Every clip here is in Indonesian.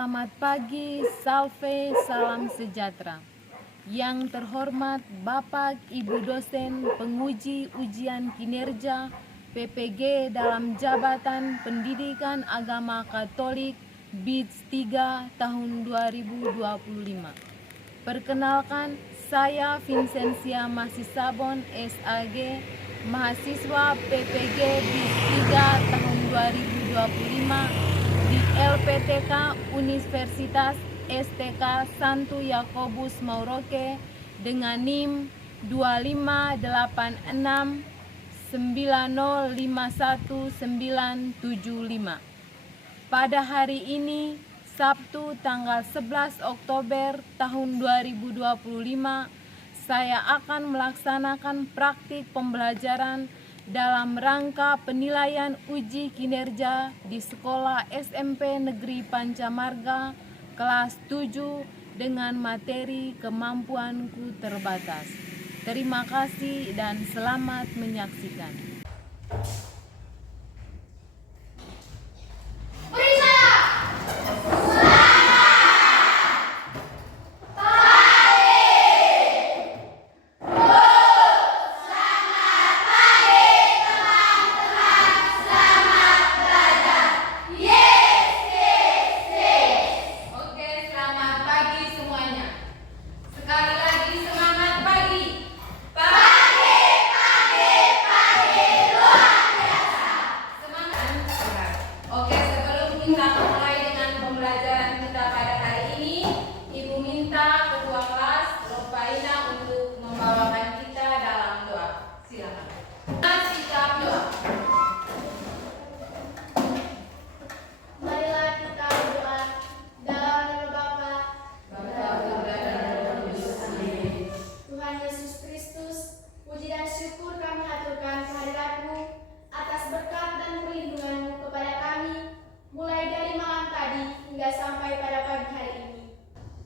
Selamat pagi, salve, salam sejahtera. Yang terhormat Bapak Ibu dosen penguji ujian kinerja PPG dalam Jabatan Pendidikan Agama Katolik BIDS 3 tahun 2025. Perkenalkan, saya Vincentia Masisabon SAG, mahasiswa PPG BIDS 3 tahun 2025 di LPTK Universitas STK Santo Yakobus Mauroke dengan NIM 25869051975. Pada hari ini, Sabtu tanggal 11 Oktober tahun 2025, saya akan melaksanakan praktik pembelajaran dalam rangka penilaian uji kinerja di Sekolah SMP Negeri Pancamarga kelas 7 dengan materi kemampuanku terbatas. Terima kasih dan selamat menyaksikan. Sampai pada pagi hari ini.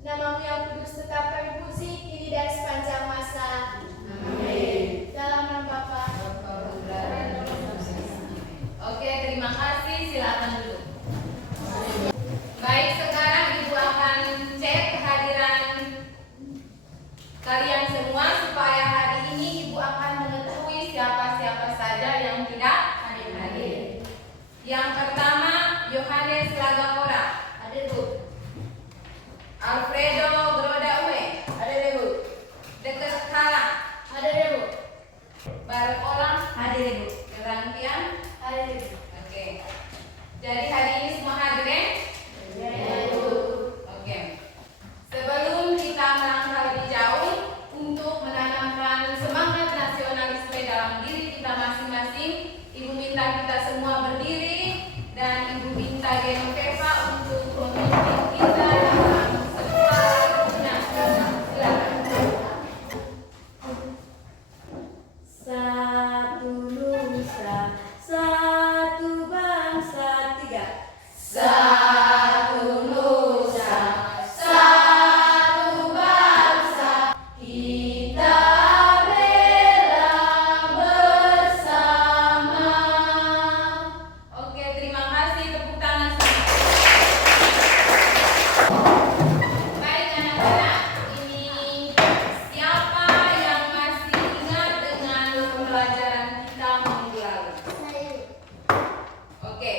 Namamu yang kudus tetap kami puji kini dan sepanjang masa. Amin. Dalam nama Bapa, Putra, dan Roh Kudus. Oke, terima kasih. Silakan duduk. Baik, sekarang Ibu akan cek kehadiran kalian semua supaya hari ini Ibu akan mengetahui siapa-siapa saja yang tidak hadir. Yang pertama, Yohanes Lagapora. Hadir, Bu. Alfredo Grodaue. Hadir, Bu. Deket Kala. Hadir, Bu. Barek Olang. Hadir, Bu. Gerangkian. Hadir, Bu. Oke. Jadi hari ini semua hadir ya? Iya, Bu. Oke. Sebelum kita melangkah lebih jauh untuk menanamkan semangat nasionalisme dalam diri kita masing-masing, Ibu minta kita semua berdiri dan Ibu minta Genoveva untuk memimpin kita dalam sebuah nasional. Silakan. Satu nusa, satu bangsa, tiga. Satu nusa, satu bangsa, kita bela bersama. Oke, terima kasih. Tepuk tangan. Baik anak-anak, ini siapa yang masih ingat dengan pembelajaran kita minggu lalu? Oke,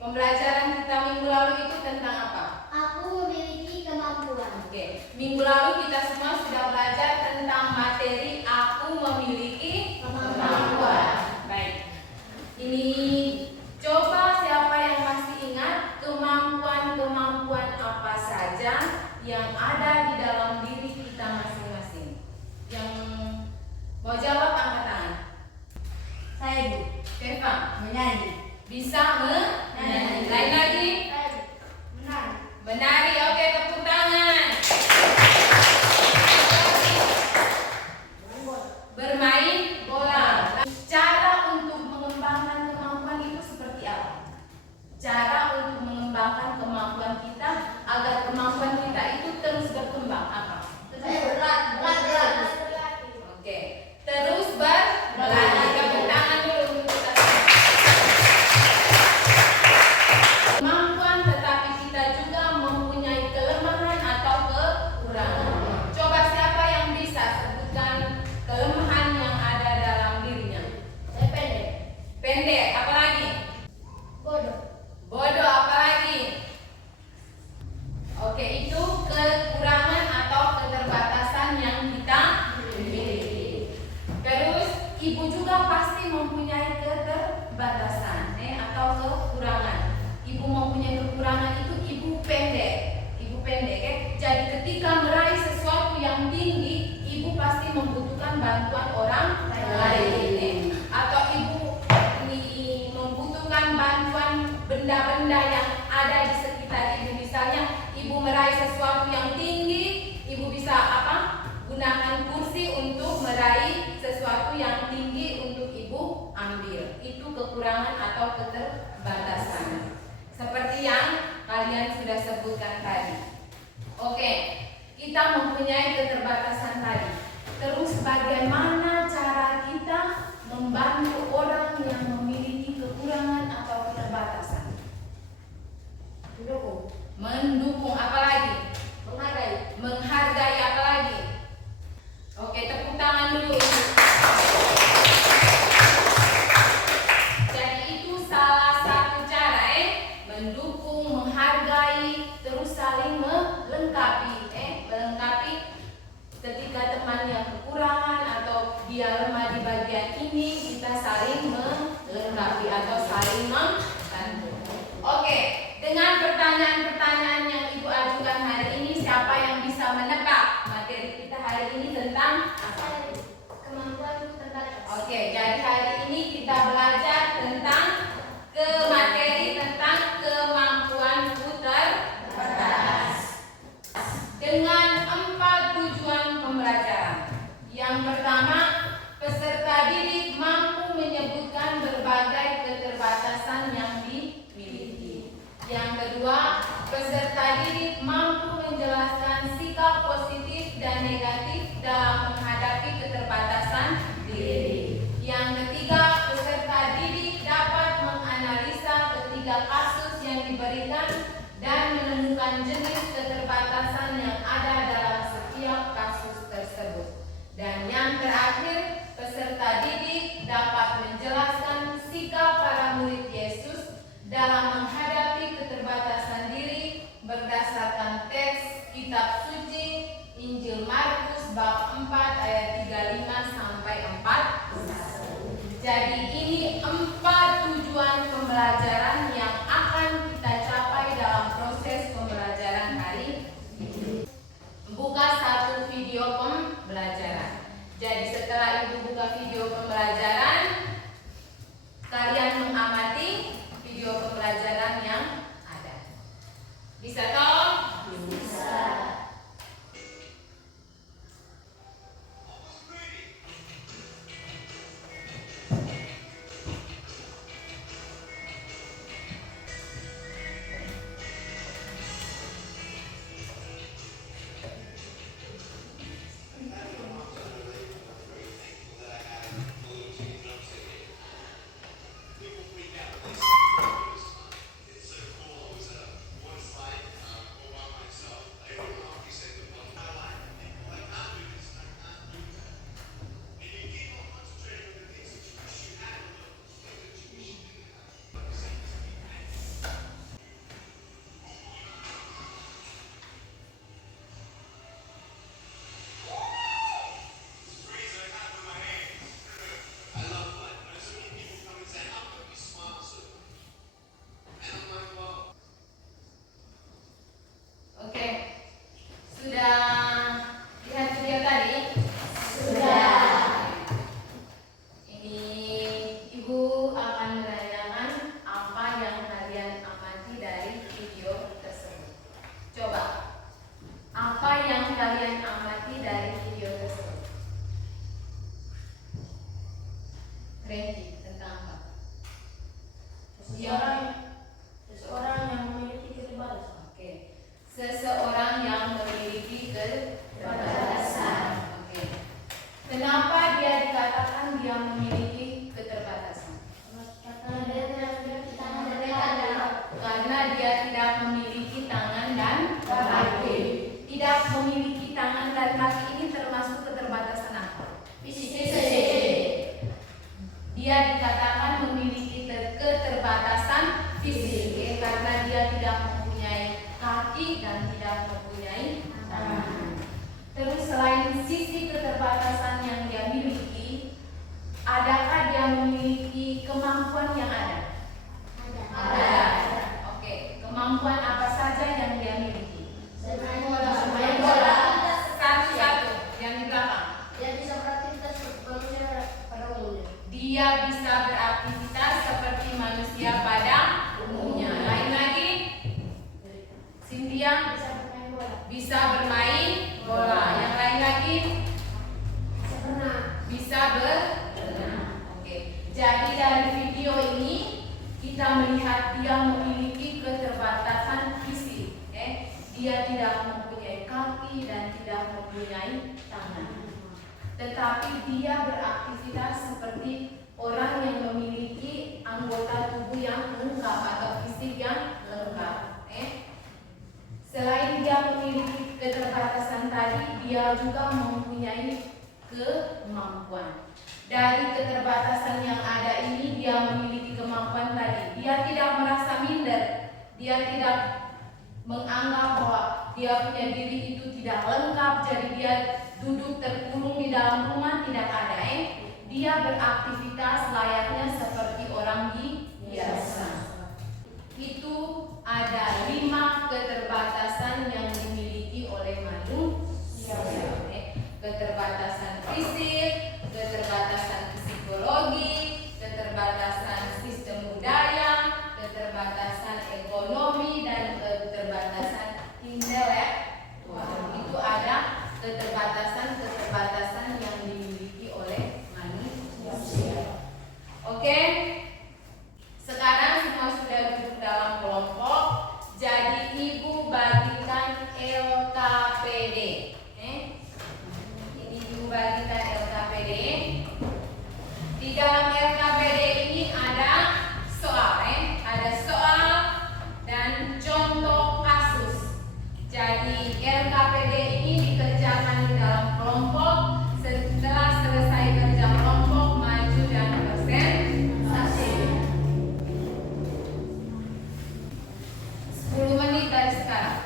pembelajaran kita minggu lalu itu tentang apa? Aku memiliki kemampuan. Oke, minggu lalu kita semua sudah belajar tentang materi aku memiliki kemampuan. Baik, ini coba siapa yang masih ingat kemampuan-kemampuan apa saja yang ada di dalam diri kita masing-masing? Yang mau jawab angkat tangan. Saya, Bu, Eva, menyanyi. bisa menyanyi. Lain lagi? Menang. Menari. Oke, tepuk tangan. Bermain bola. Cara untuk mengembangkan kemampuan itu seperti apa? Cara untuk mengembangkan kemampuan kita agar kemampuan kita itu terus berkembang apa? Berlatih. Oke. Terus berlatih. Tepuk tangan dulu untuk kita. Kemampuan, tetapi kita juga mempunyai pendek, apa lagi? Bodoh. Bodoh, apa lagi? Oke, itu kekurangan atau keterbatasan yang kita miliki. Terus ibu juga pasti mempunyai keterbatasan atau kekurangan. Ibu mempunyai kekurangan itu ibu pendek. Ibu pendek Jadi ketika meraih sesuatu yang tinggi, ibu pasti membutuhkan bantuan orang lain. Atau ibu membutuhkan bantuan benda-benda yang ada di sekitar ibu. Misalnya ibu meraih sesuatu yang tinggi, ibu bisa gunakan kursi untuk meraih sesuatu yang tinggi untuk ibu ambil. Itu kekurangan atau keterbatasan. Seperti yang kalian sudah sebutkan tadi. Oke, kita mempunyai keterbatasan tadi. Terus bagaimana cara kita membantu orang yang memiliki kekurangan atau keterbatasan? Mendukung, apa lagi? Menghargai, apa lagi? Oke, tepuk tangan dulu. Jadi itu salah satu cara mendukung, menghargai, terus saling melengkapi. Melengkapi ketika teman yang kekurangan atau dia lemah di bagian ini, kita saling melengkapi atau saling membantu. Oke, dengan pertanyaan-pertanyaan yang ibu ajukan hari ini, siapa yang bisa menebak materi kita hari ini tentang apa? Kemampuan terbatas. Oke, jadi hari ini kita belajar tentang materi tentang kemampuan terbatas dengan 4 tujuan pembelajaran. Yang pertama, peserta didik mampu menyebutkan berbagai keterbatasan yang dimiliki. Yang kedua, peserta didik mampu menjelaskan sikap positif dan negatif dalam menghadapi keterbatasan diri. Yang ketiga, peserta didik dapat menganalisa ketiga kasus yang diberikan dan menemukan jenis keterbatasan yang ada dalam setiap kasus tersebut. Dan yang terakhir, peserta didik dapat menjelaskan sikap para murid Yesus dalam menghadapi keterbatasan diri berdasarkan teks kitab suci Injil Markus bab 4 ayat 35 sampai 41. Jadi ini 4 tujuan pembelajaran yang akan kita capai dalam proses pembelajaran hari ini. Buka satu video pembelajaran. Jadi setelah ibu buka video pembelajaran, kalian mengamati video pembelajaran yang ada. Bisa toh? Bisa. Ranking tentang apa? Seseorang yang memiliki keterbatasan. Oke. Seseorang yang memiliki keterbatasan. Oke. Kenapa dia dikatakan dia memiliki keterbatasan? Karena dia tidak memiliki tangan dan kaki. Tidak memiliki tangan dan kaki ini termasuk keterbatasan apa? Fisik. Dia dikatakan memiliki selain sisi keterbatasan yang dia miliki, adakah dia memiliki kemampuan yang ada? Ada. Oke, kemampuan apa saja yang dia miliki? Bermain bola. Main bola. Satu-satu yang di belakang. Dia bisa beraktivitas manusia pada umumnya. Dia bisa beraktivitas seperti manusia pada umumnya. Lain lagi? Cynthia Bisa bermain bola. bisa bermain bola. Yang lain lagi? Bisa berenang. Bisa berenang. Oke. Jadi dari video ini kita melihat dia memiliki keterbatasan fisik. Dia tidak mempunyai kaki dan tidak mempunyai tangan. Tetapi dia beraktivitas seperti orang yang memiliki anggota tubuh yang lengkap atau fisik yang lengkap. Selain dia memiliki keterbatasan tadi, dia juga mempunyai kemampuan. Dari keterbatasan yang ada ini, dia memiliki kemampuan tadi. Dia tidak merasa minder. Dia tidak menganggap bahwa dia punya diri itu tidak lengkap, jadi dia duduk terkurung di dalam rumah, tidak ada. Dia beraktivitas layaknya seperti orang biasa. Itu ada 5 keterbatasan yang dimiliki oleh manusia. Keterbatasan fisik, keterbatasan psikologi, keterbatasan sistem budaya, keterbatasan ekonomi, dan keterbatasan intelektual. Itu ada keterbatasan-keterbatasan yang dimiliki oleh manusia. Oke? Sekarang semua sudah duduk dalam kelompok. Jadi ibu bagikan LKPD. Ini ibu bagikan LKPD. Di dalam LKPD ini ada soal, ada soal dan contoh kasus. Jadi LKPD ini dikerjakan di dalam kelompok. Setelah selesai kerja kelompok, maju dan presentasi. 10 menit dari sekarang.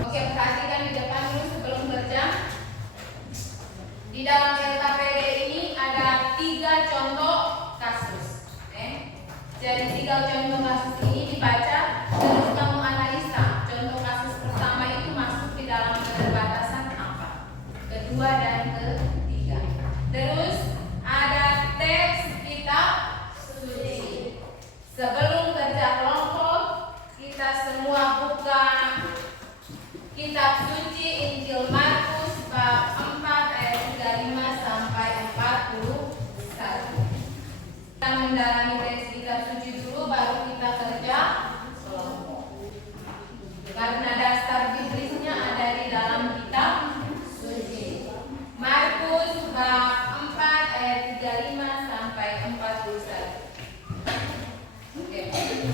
Oke, perhatikan di depan dulu sebelum kerja. Di dalam LKPD ini ada 3 contoh kasus. Jadi 3 contoh kasus ini dibaca, terus kamu analisa. Contoh kasus pertama itu masuk di dalam keterbatasan apa? Kedua dan ketiga. Terus ada teks kitab suci. Sebelum kerja kelompok, kita semua buka kitab suci Injil Markus bab 4 ayat 35 sampai 41. Kita mendalami teks kitab suci dulu, baru kita kerja kelompok. Karena dasar biblisnya ada di dalam kitab suci. Markus bab 4 ayat 35 sampai 41. Oke.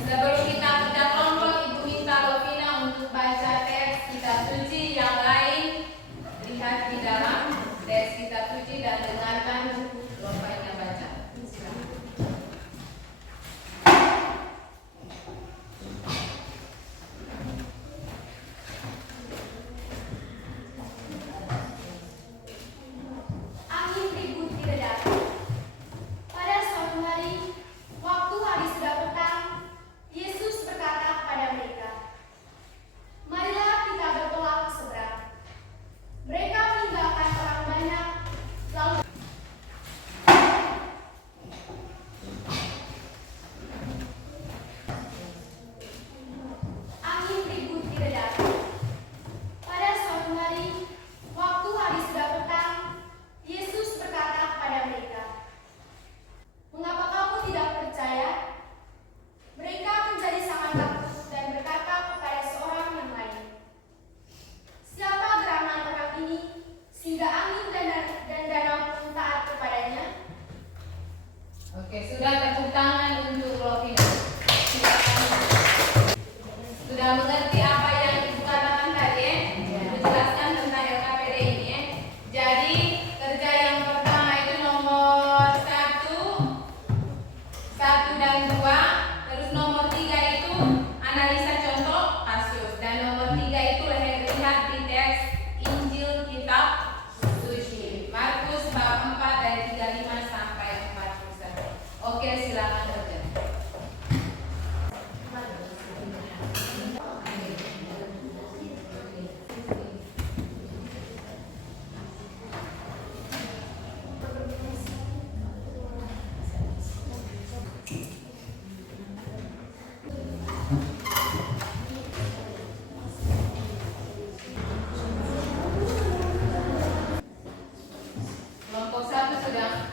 Sebelum kita kerja kelompok, Ibu minta Lovina untuk baca teks kitab suci yang lain. Lihat di dalam teks kitab suci dan dengarkan Lovina baca. Dan nomor 3 itu lihat di teks Injil Kitab Suci. Markus bab 4 ayat 35 sampai 41. Oke, silakan baca. Kelompok 1 sudah.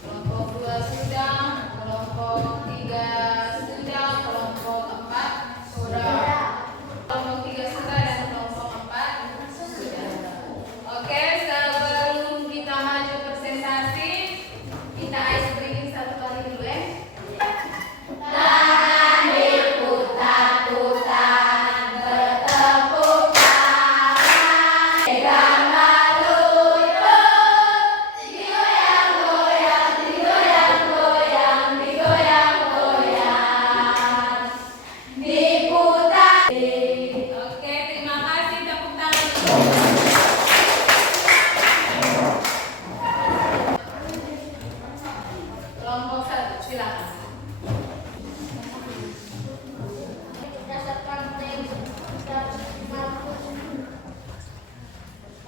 Kelompok 2 sudah. Kelompok 3 sudah. Kelompok 4 sudah. Kelompok 3 sudah dan kelompok 4 sudah. Oke, sebelum kita maju presentasi, kita ice breaking satu kali dulu ya. Tangan diputar-putar, bertepuk tangan, pegang lutut, digoyang-goyang, digoyang-goyang, digoyang-goyang, diputar. Oke, terima kasih, tepuk tangan. Kelompok 1, silakan. Berdasarkan teks Markus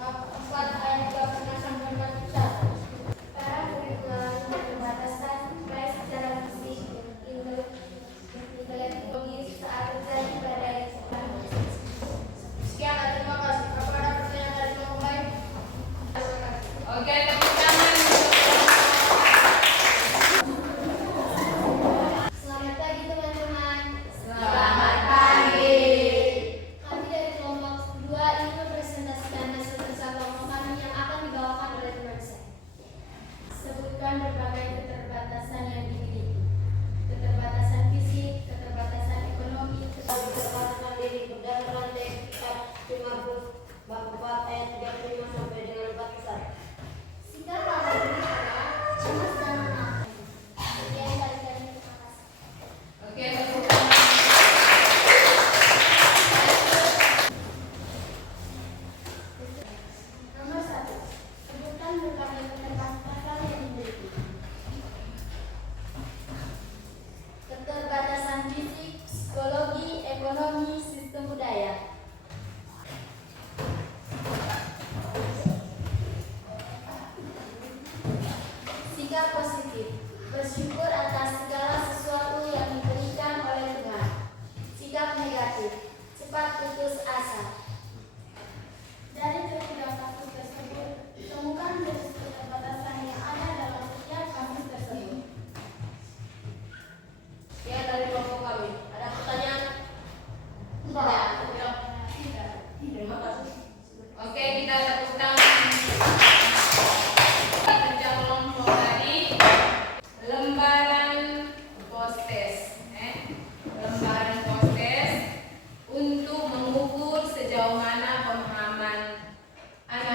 bab 4 ayat 12 sampai 41. Para murid mengalami keterbatasan baik secara fisik, intelektual, saat terjadi badai. Sekian dan terima kasih. Apa ada pertanyaan dari kelompok lain? Oke, tepuk tangan. Selamat pagi teman-teman. Selamat pagi. Kami dari kelompok 2 ingin mempresentasikan hasil kerja kelompok kami yang akan dibawakan oleh teman saya. Sebutkan berbagai keterbatasan yang dimiliki. Keterbatasan fisik, keterbatasan ekonomi, Keterbatasan diri berdasarkan teks Markus bab 4 ayat 35 sampai dengan 41. sikap ramah berbicara, cemas dan menang. Sekian dari kami, terima kasih. Oke, tepuk tangan. Nomor 1. Sebutkan berbagai keterbatasan yang dimiliki. Keterbatasan fisik, psikologi, ekonomi, sistem budaya. Sikap positif, bersyukur atas segala sesuatu yang diberikan oleh Tuhan. Sikap negatif, cepat putus asa. Dari ketiga kasus tersebut, temukan jenis keterbatasan yang ada dalam setiap kasus tersebut. Sekian dari kelompok kami. Ada pertanyaan? Tidak. Terima kasih. Oke, kita tepuk tangan. Kerja kelompok tadi lembaran post-test, lembaran post-test untuk mengukur sejauh mana pemahaman anak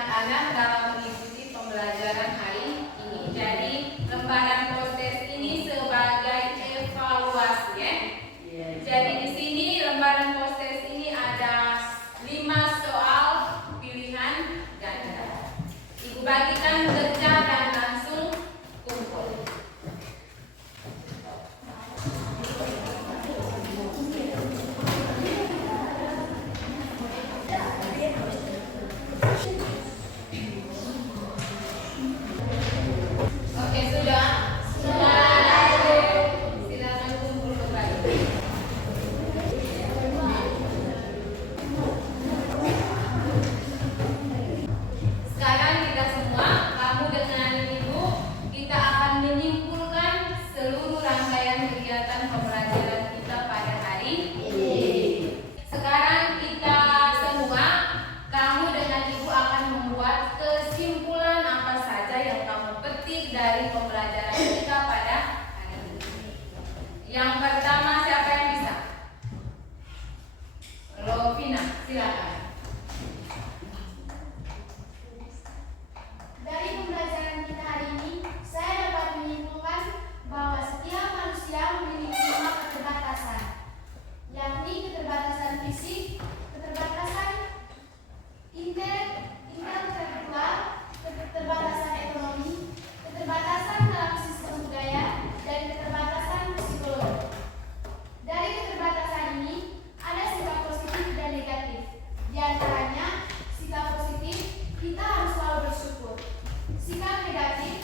fisik, keterbatasan intelektual, keterbatasan ekonomi, keterbatasan dalam sistem budaya, dan keterbatasan psikologi. Dari keterbatasan ini, ada sikap positif dan negatif. Di antaranya, sikap positif, kita harus selalu bersyukur. Sikap negatif,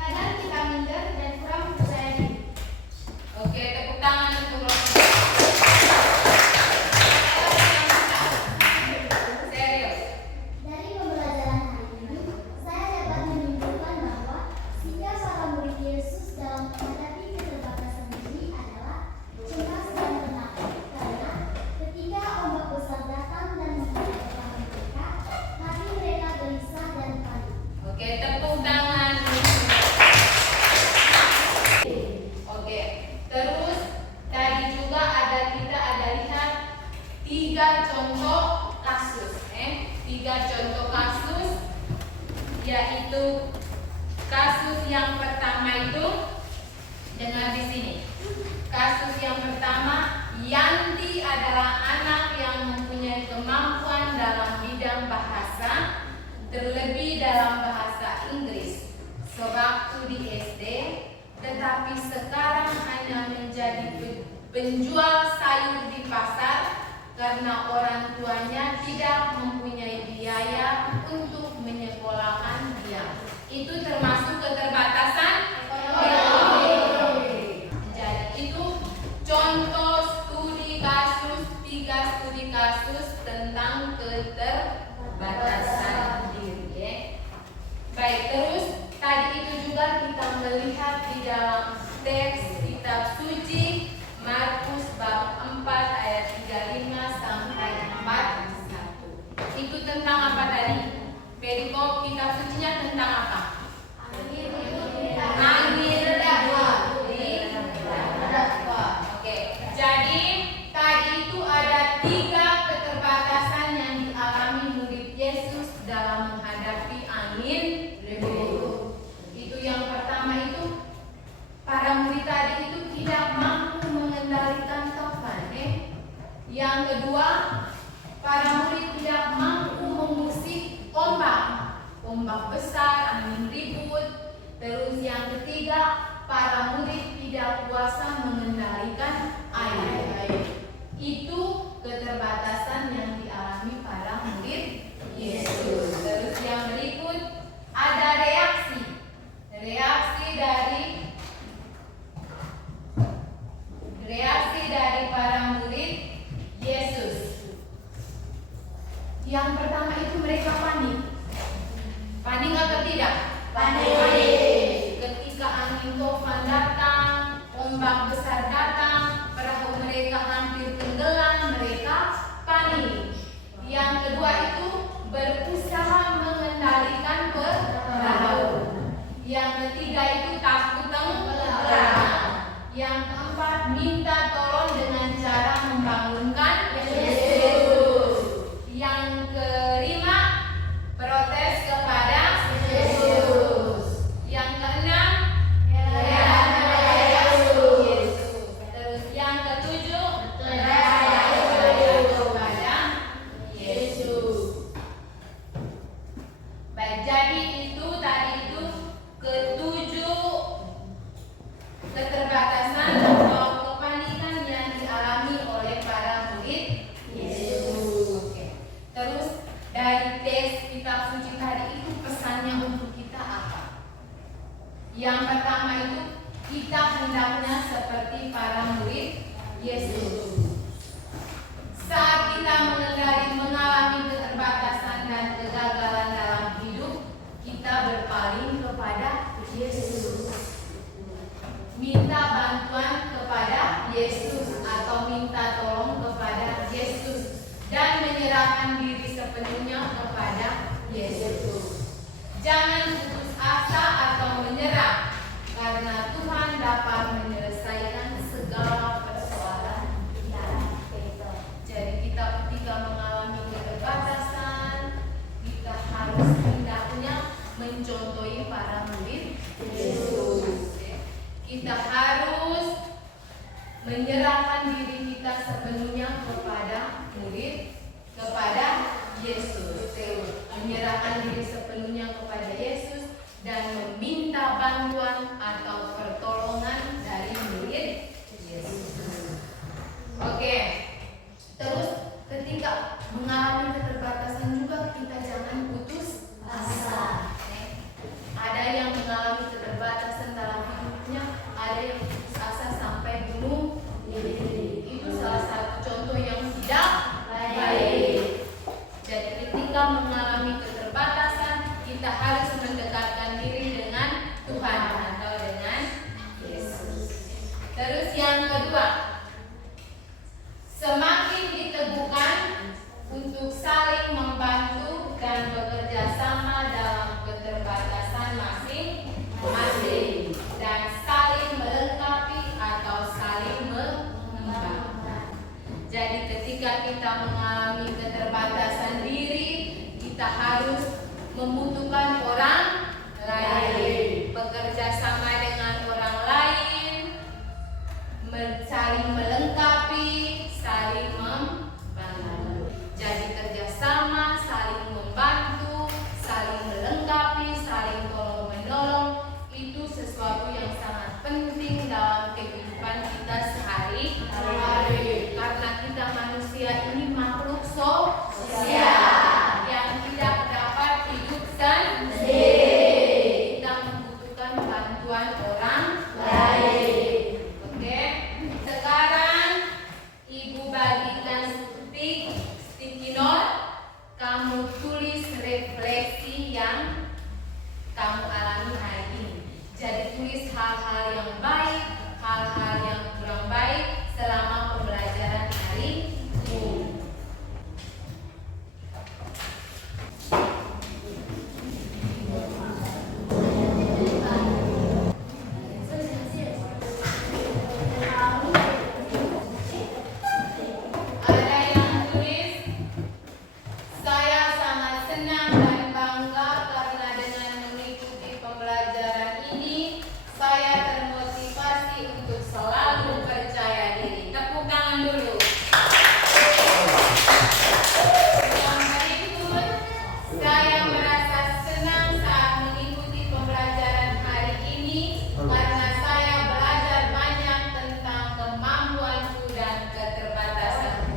kadang kita minder dan kurang percaya diri. Oke, tepuk tangan untuk Rosi. Serius. Dari pembelajaran hari ini, saya dapat menyimpulkan bahwa sikap para murid Yesus dalam menghadapi keterbatasan ini adalah cemas dan tenang. Karena ketika ombak besar datang dan menghancurkan mereka, hati mereka gelisah dan panik. Oke, tepuk tangan. Oke, terus tadi juga kita ada lihat 3 contoh kasus, 3 contoh kasus, yaitu kasus yang pertama itu, dengar di sini. Kasus yang pertama, Yanti adalah anak yang mempunyai kemampuan dalam bidang bahasa, terlebih dalam bahasa Inggris. Sewaktu di SD, tetapi sekarang hanya menjadi penjual sayur di pasar karena orang tuanya tidak mempunyai biaya untuk menyekolahkan dia. Itu termasuk keterbatasan ekonomi. Jadi itu contoh studi kasus, 3 studi kasus tentang keterbatasan diri. Baik, terus tadi itu juga kita melihat di dalam teks kitab suci Markus bab 4 ayat 35 sampai 41. Itu tentang apa tadi? Perikop kitab sucinya tentang apa? Akhir dakwah. Oke, jadi tadi itu ada 3 keterbatasan yang dialami murid Yesus dalam menghadapi angin ribut. Itu yang pertama itu, para murid tadi itu tidak mampu mengendalikan topan. Yang kedua, para murid tidak mampu mengusik ombak besar, angin ribut. Terus yang ketiga, para murid tidak kuasa mengendalikan air. Itu keterbatasan yang dialami para murid Yesus. Terus yang berikut ada reaksi dari para murid Yesus. Yang pertama itu mereka panik. Panik atau tidak? Panik. Ketika angin tofan datang, ombak besar datang, perahu mereka hampir tenggelam, mereka panik. Yang kedua itu berusaha mengendalikan perahu. Yang ketiga itu takut tenggelam. Yang keempat minta tolong dengan cara membangunkan Yesus. Yang kelima protes kepada Yesus. Yang keenam Yesus. Terus yang ketujuh kepada Yesus. Baik, jadi itu tadi itu ketujuh keterbatasan atau kepanikan yang dialami oleh para murid Yesus. Oke. Terus dari teks kitab suci tadi itu pesannya untuk kita apa? Yang pertama itu kita hendaknya seperti para murid Yesus. Saat kita mengalami keterbatasan dan kegagalan dalam hidup, kita berpaling kepada Yesus. Minta bantuan kepada Yesus atau minta tolong kepada Yesus dan menyerahkan diri sepenuhnya kepada Yesus. Jangan putus asa atau menyerah, karena Tuhan dapat menyelesaikan segala persoalan kita. Jadi kita ketika mengalami keterbatasan, kita harus hendaknya mencontohi para murid Yesus. Kita harus menyerahkan diri kita sepenuhnya kepada murid kepada Yesus, menyerahkan diri sepenuhnya kepada Yesus dan meminta bantuan atau pertolongan dari murid Yesus. Oke, terus ketika mengalami keterbatasan juga kita jangan putus asa. Ada yang mengalami keterbatasan dalam hidupnya, ada yang putus asa sampai bunuh diri. Itu salah satu contoh yang tidak baik. Jadi ketika mengalami keterbatasan, kita harus mendekatkan diri dengan Tuhan atau dengan Yesus. Terus yang kedua, semakin diteguhkan untuk saling membantu dan bekerja sama dalam keterbatasan masing-masing dan saling melengkapi atau saling mengembangkan. Jadi ketika kita mengalami keterbatasan diri, kita harus membutuhkan orang lain, bekerja sama dengan orang lain, saling melengkapi, saling membantu. Jadi kerjasama, saling membantu, saling melengkapi, saling tolong menolong itu sesuatu yang sangat penting dalam kehidupan kita sehari-hari. Karena kita manusia ini makhluk sosial yang tidak dapat hidup sendiri. Kita membutuhkan bantuan orang lain. Oke, sekarang Ibu bagikan sticky note. Kamu tulis refleksi yang kamu alami hari ini. Jadi tulis hal-hal yang baik, hal-hal yang kurang baik selama pembelajaran hari ini. Ada yang tulis, saya sangat senang dan bangga karena dengan mengikuti pembelajaran ini, saya termotivasi untuk selalu percaya diri. Tepuk tangan dulu. Yang berikut, saya merasa senang saat mengikuti pembelajaran hari ini karena saya belajar banyak tentang kemampuanku dan keterbatasanku.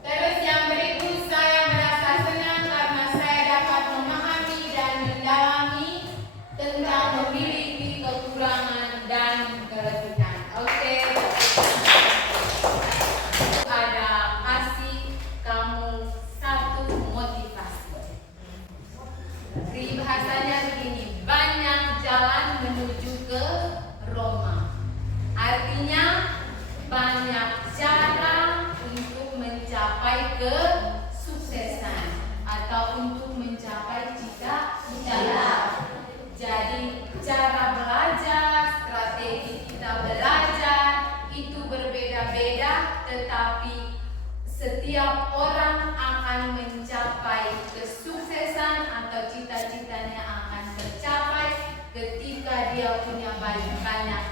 Terus yang berikut, saya merasa senang karena saya dapat memahami dan mendalami tentang memiliki kekurangan dan kelebihan. Oke. Ada kasih kamu satu motivasi. Bahasanya begini, banyak jalan menuju ke Roma. Artinya banyak cara untuk mencapai kesuksesan atau untuk mencapai cita-cita. Jadi cara belajar, strategi kita belajar itu berbeda-beda, tetapi setiap orang akan mencapai kesuksesan atau cita-citanya akan tercapai ketika dia punya banyak